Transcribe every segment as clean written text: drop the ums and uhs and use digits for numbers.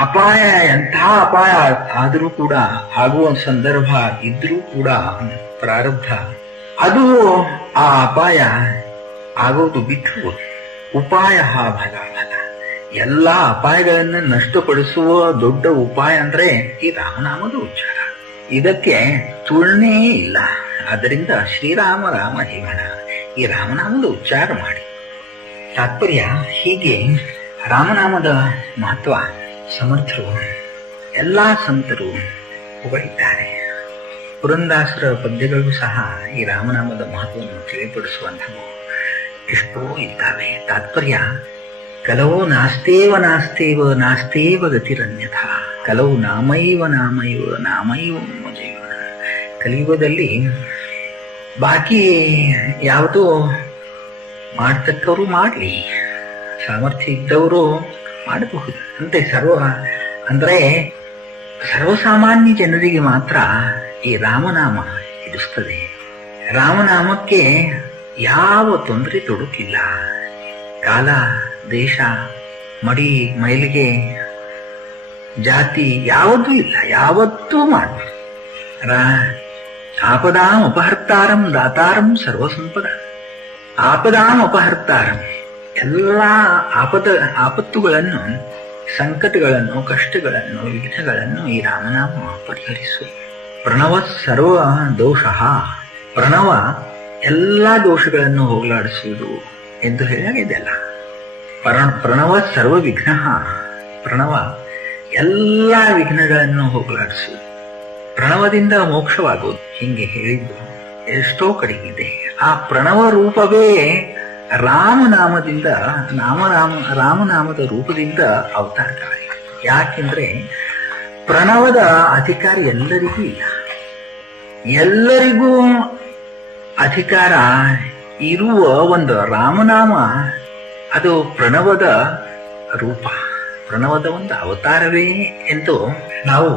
ಅಪಾಯ ಎಂಥ ಅಪಾಯ ಆದರೂ ಕೂಡ, ಆಗುವ ಸಂದರ್ಭ ಇದ್ರೂ ಕೂಡ ಪ್ರಾರಬ್ಧ ಅದು ಆ ಅಪಾಯ ಆಗೋದು ಬಿಟ್ಟು ಉಪಾಯ ಫಲ ಫಲ ಎಲ್ಲ ಅಪಾಯಗಳನ್ನ ನಷ್ಟಪಡಿಸುವ ದೊಡ್ಡ ಉಪಾಯ ಅಂದ್ರೆ ಈ ರಾಮನಾಮದ ಉಚ್ಚಾರ. ಇದಕ್ಕೆ ತುಳನೆ ಇಲ್ಲ. ಆದ್ದರಿಂದ ಶ್ರೀರಾಮ ರಾಮ ಹೇಮಣ, ಈ ರಾಮನಾಮದ ಉಚ್ಚಾರ ಮಾಡಿ. ತಾತ್ಪರ್ಯ ಹೀಗೆ ರಾಮನಾಮದ ಮಹತ್ವ ಸಮರ್ಥರು ಎಲ್ಲಾ ಸಂತರು ಹೊಗಳಿದ್ದಾರೆ. ಪುರಂದಾಸರ ಪದ್ಯಗಳು ಸಹ ಈ ರಾಮನಾಮದ ಮಹತ್ವವನ್ನು ತಿಳಿಪಡಿಸುವಂಥವು ಎಷ್ಟೋ ಇದ್ದಾವೆ. ತಾತ್ಪರ್ಯ ಕಲವು ನಾಸ್ತೇವ ನಾಸ್ತೇವ ನಾಸ್ತೇವ ಗತಿರನ್ಯಥ, ಕಲವು ನಾಮೈವ ನಾಮೈವ ನಾಮೈವ ಜೀವನ. ಕಲಿಯುಗದಲ್ಲಿ ಬಾಕಿ ಯಾವುದೋ ಮಾಡ್ತಕ್ಕವರು ಮಾಡಲಿ, ಸಾಮರ್ಥ್ಯ ಇದ್ದವರು ಮಾಡಬಹುದು ಅಂತೆ. ಅಂದ್ರೆ ಸರ್ವಸಾಮಾನ್ಯ ಜನರಿಗೆ ಮಾತ್ರ ಈ ರಾಮನಾಮ ಹಿಡಿಸ್ತದೆ. ರಾಮನಾಮಕ್ಕೆ ಯಾವ ತೊಂದರೆ ತೊಡಕಿಲ್ಲ. ಕಾಲ, ದೇಶ, ಮಡಿ, ಮೈಲಿಗೆ, ಜಾತಿ ಯಾವುದೂ ಇಲ್ಲ. ಯಾವತ್ತೂ ಮಾಡಬಹುದು. ಆಪದಾಂ ಅಪಹರ್ತಾರಂ ದಾತಾರಂ ಸರ್ವಸಂಪದ. ಆಪದಾಂ ಅಪಹರ್ತಾರಂ, ಎಲ್ಲ ಆಪತ್ತುಗಳನ್ನು, ಸಂಕಟಗಳನ್ನು, ಕಷ್ಟಗಳನ್ನು, ವಿಘ್ನಗಳನ್ನು ಈ ರಾಮನಾಮ ಪರಿಹರಿಸು. ಪ್ರಣವ ಸರ್ವ ದೋಷ, ಪ್ರಣವ ಎಲ್ಲ ದೋಷಗಳನ್ನು ಹೋಗಲಾಡಿಸುವುದು ಎಂದು ಹೇಳಿದೆಲ್ಲ. ಪ್ರಣವ ಸರ್ವ ವಿಘ್ನ, ಪ್ರಣವ ಎಲ್ಲ ವಿಘ್ನಗಳನ್ನು ಹೋಗಲಾಡಿಸುವುದು. ಪ್ರಣವದಿಂದ ಮೋಕ್ಷವಾಗುವುದು ಹಿಂಗೆ ಹೇಳಿದ್ದು ಎಷ್ಟೋ ಕಡೆಗಿದೆ. ಆ ಪ್ರಣವ ರೂಪವೇ ರಾಮನಾಮದಿಂದ ರಾಮನಾಮದ ರೂಪದಿಂದ ಅವತಾರಗಳಾಯಿತು. ಯಾಕೆಂದ್ರೆ ಪ್ರಣವದ ಅಧಿಕಾರ ಎಲ್ಲರಿಗೂ ಇಲ್ಲ. ಎಲ್ಲರಿಗೂ ಅಧಿಕಾರ ಇರುವ ಒಂದು ರಾಮನಾಮ, ಅದು ಪ್ರಣವದ ರೂಪ, ಪ್ರಣವದ ಒಂದು ಅವತಾರವೇ ಎಂದು ನಾವು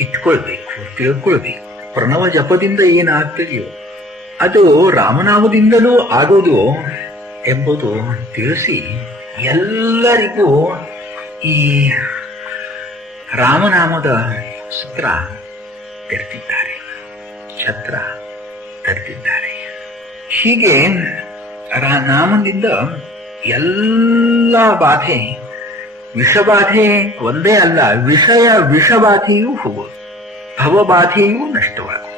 ಇಟ್ಕೊಳ್ಬೇಕು, ತಿಳ್ಕೊಳ್ಬೇಕು. ಪ್ರಣವ ಜಪದಿಂದ ಏನಾಗ್ತದೆಯೋ ಅದು ರಾಮನಾಮದಿಂದಲೂ ಆಗೋದು ಎಂಬುದು ತಿಳಿಸಿ ಎಲ್ಲರಿಗೂ ಈ ರಾಮನಾಮದ ಸೂತ್ರ ತೆರೆದಿದ್ದಾರೆ, ಛತ್ರ ತೆರೆದಿದ್ದಾರೆ. ಹೀಗೆ ನಾಮದಿಂದ ಎಲ್ಲ ಬಾಧೆ, ವಿಷಬಾಧೆ ಒಂದೇ ಅಲ್ಲ, ವಿಷಬಾಧೆಯೂ ಹೋಗೋದು, ಭವಬಾಧೆಯೂ ನಷ್ಟವಾಗುವುದು.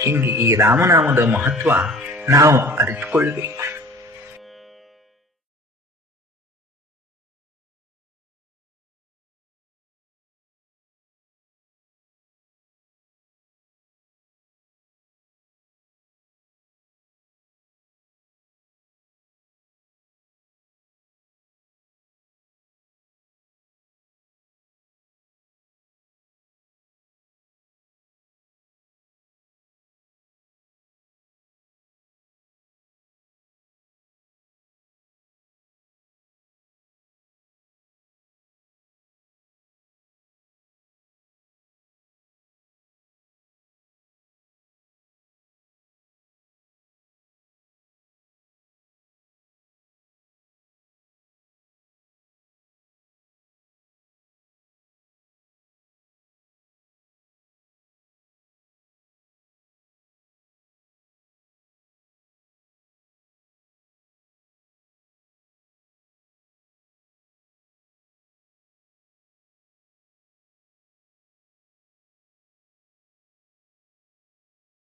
ಹಿಂಗೆ ಈ ರಾಮನಾಮದ ಮಹತ್ವ ನಾವು ಅರಿತುಕೊಳ್ಳಬೇಕು.